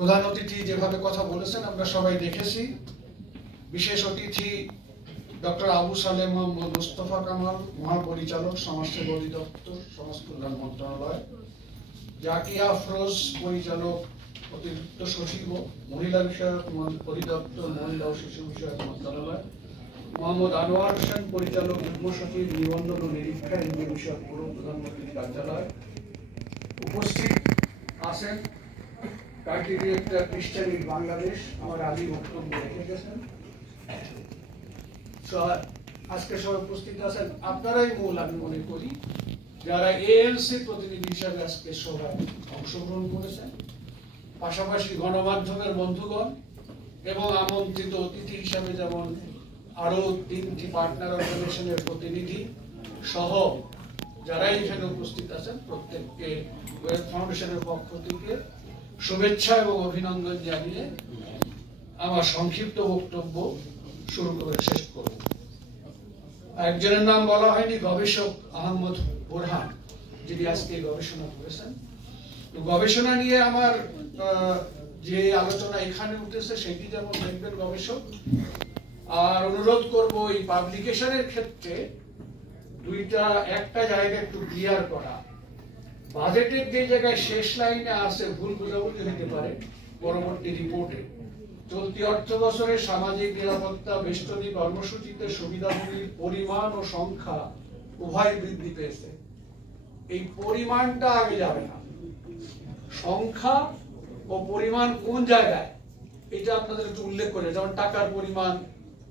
প্রধান অতিথি যেভাবে কথা বলেছেন আমরা সবাই দেখেছি। বিশেষ অতিথি ডক্টর আবু সালেম মোহাম্মদ মুস্তফা কামাল, মহাপরিচালক সমাজসেবা অধিদপ্তর, সমাজ কল্যাণ মন্ত্রণালয়, জাকিয়া আফরোজ, পরিচালক অতিরিক্ত সচিব, মহিলা বিষয়ক অধিদপ্তর, মহিলা ও শিশু বিষয়ক মন্ত্রণালয়, মোহাম্মদ আনোয়ার হোসেন, পরিচালক যুগ্ম সচিব, নিবন্ধন ও নিরীক্ষা এনজিও বিষয়ক পুর প্রধানমন্ত্রীর কার্যালয়। উপস্থিত আছেন কান্ট্রি ডিরেক্টর খ্রিস্টান ইন বাংলাদেশ, আমার আদি বক্তব্য রেখে গেছেন। আজকে সবাই উপস্থিত আছেন, আপনারাই মূল আমি মনে করি যারা এএনসি প্রতিনিধি হিসাবে আজকে সভায় অংশগ্রহণ করেছেন, পাশাপাশি গণমাধ্যমের বন্ধুগণ এবং আমন্ত্রিত অতিথি হিসাবে যেমন আরো 3টি পার্টনার অর্গানাইজেশনের প্রতিনিধি সহ যারা এখানে উপস্থিত আছেন প্রত্যেককে ওয়েব ফাউন্ডেশনের পক্ষ থেকে শুভেচ্ছা এবং অভিনন্দন জানিয়ে আমার সংক্ষিপ্ত বক্তব্য শুরু করে শেষ করব। একজনের নাম বলা হয়নি, গবেষক আহমদ বুরহান, যিনি আজকে গবেষণা করেছেন। গবেষণা নিয়ে আমার যে আলোচনা এখানে উঠেছে সেটি যেমন দেখবেন গবেষক, আর অনুরোধ করব এই পাবলিকেশনের ক্ষেত্রে একটা জায়গা একটু ক্লিয়ার করা। বাজেটের যে জায়গায় শেষ লাইনে আছে ভুল বোঝাবুঝি হতে পারে পরবর্তী রিপোর্টে। চলতি অর্থ বছরে সামাজিক নিরাপত্তা বেষ্টনী কর্মসূচিতে সুবিধাভোগীর পরিমাণ ও সংখ্যা উভয় বৃদ্ধি পেয়েছে। এই পরিমাণটা আগে যাবে না, সংখ্যা ও পরিমাণ কোন জায়গায় এটা আপনাদের একটু উল্লেখ করে, যেমন টাকার পরিমাণ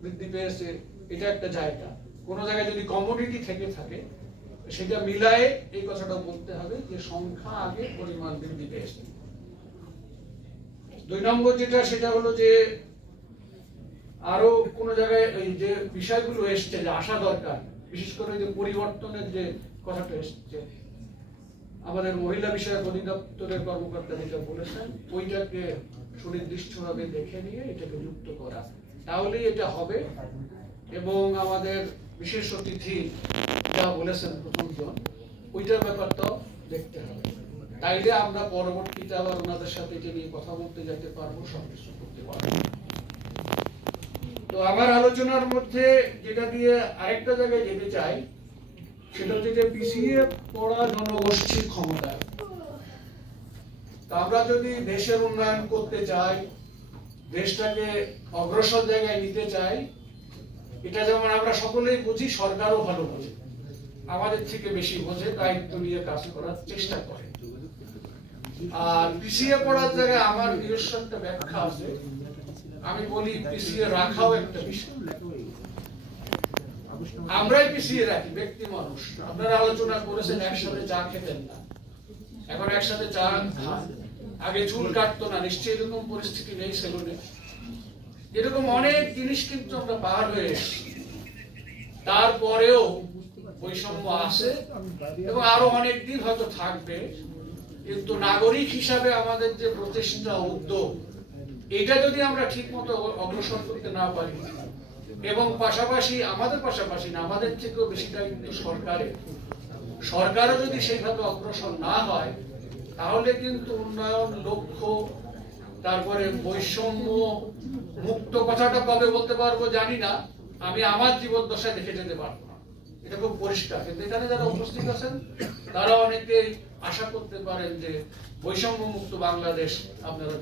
বৃদ্ধি পেয়েছে এটা একটা জায়গা, কোন জায়গায় যদি কমোডিটি থেকে থাকে সেটা মিলায়ে এই কথাটা বলতে হবে যে সংখ্যা আগে, পরিমাণ বৃদ্ধি পেয়েছে। 2 নম্বর যেটা সেটা হলো যে আরো কোন জায়গায় এই যে বিষয়গুলো এসছে যে আসা দরকার, বিশেষ করে যে পরিবর্তনের যে কথাটা এসছে, আমাদের মহিলা বিষয়ক অধিদপ্তরের কর্মকর্তা যেটা বলেছেন ওইটাকে সুনির্দিষ্টভাবে দেখে নিয়ে এটাকে যুক্ত করা, তাহলেই এটা হবে। এবং আমাদের বিশেষ অতিথি যা বলেছেন প্রথমজন, ওইটার ব্যাপারটাও দেখতে হবে, তাইলে আমরা পরবর্তীতে আবার ওনাদের সাথে এটা নিয়ে কথা বলতে যেতে পারবো, সবকিছু করতে পারবো। তো আমার আলোচনার মধ্যে যেটা দিয়ে আরেকটা জায়গায় যেতে চাই সেটা হচ্ছে যে পিছিয়ে পড়া জনগোষ্ঠীর ক্ষমতা। আমরা যদি দেশের উন্নয়ন করতে চাই, দেশটাকে অগ্রসর জায়গায় নিতে চাই, এটা যেমন আমরা সকলেই বুঝি, সরকারও ভালো বোঝে, আমাদের থেকে বেশি বোঝে, দায়িত্ব নিয়ে কাজ করার চেষ্টা করে। আর পিছিয়ে পড়ার জায়গায় আমার নিজস্ব একটা ব্যাখ্যা আছে, আমি বলি পিছিয়ে রাখাও একটা বিষয়। আমরাই পিছিয়ে রাখি, ব্যক্তি মানুষ। আপনারা আলোচনা করেছেন একসাথে চা খেতেন না, এখন একসাথে চা খান, আগে চুল কাটতো না, নিশ্চয়ই এরকম পরিস্থিতি নেই সেলুনে। এরকম অনেক জিনিস কিন্তু আমরা পার হয়ে এসেছি, তারপরেও বৈষম্য আছে এবং আরো অনেক দিন হয়তো থাকবে। কিন্তু নাগরিক হিসাবে আমাদের যে প্রচেষ্টা, উদ্যোগ, এটা যদি আমরা ঠিক মতো অগ্রসর করতে না পারি, এবং পাশাপাশি না, আমাদের থেকেও বেশি দায়িত্ব সরকারের, সরকারও যদি সেইভাবে অগ্রসর না হয়, তাহলে কিন্তু উন্নয়ন লক্ষ্য, তারপরে বৈষম্য মুক্ত কথাটা কবে বলতে পারবো জানি না, আমি আমার জীবন দশায় দেখে যেতে পারবো না, এটা খুব পরিষ্কার। কিন্তু এখানে যারা উপস্থিত আছেন তারা অনেকেই আশা করতে পারেন যে বৈষম্য মুক্ত বাংলাদেশ আপনারা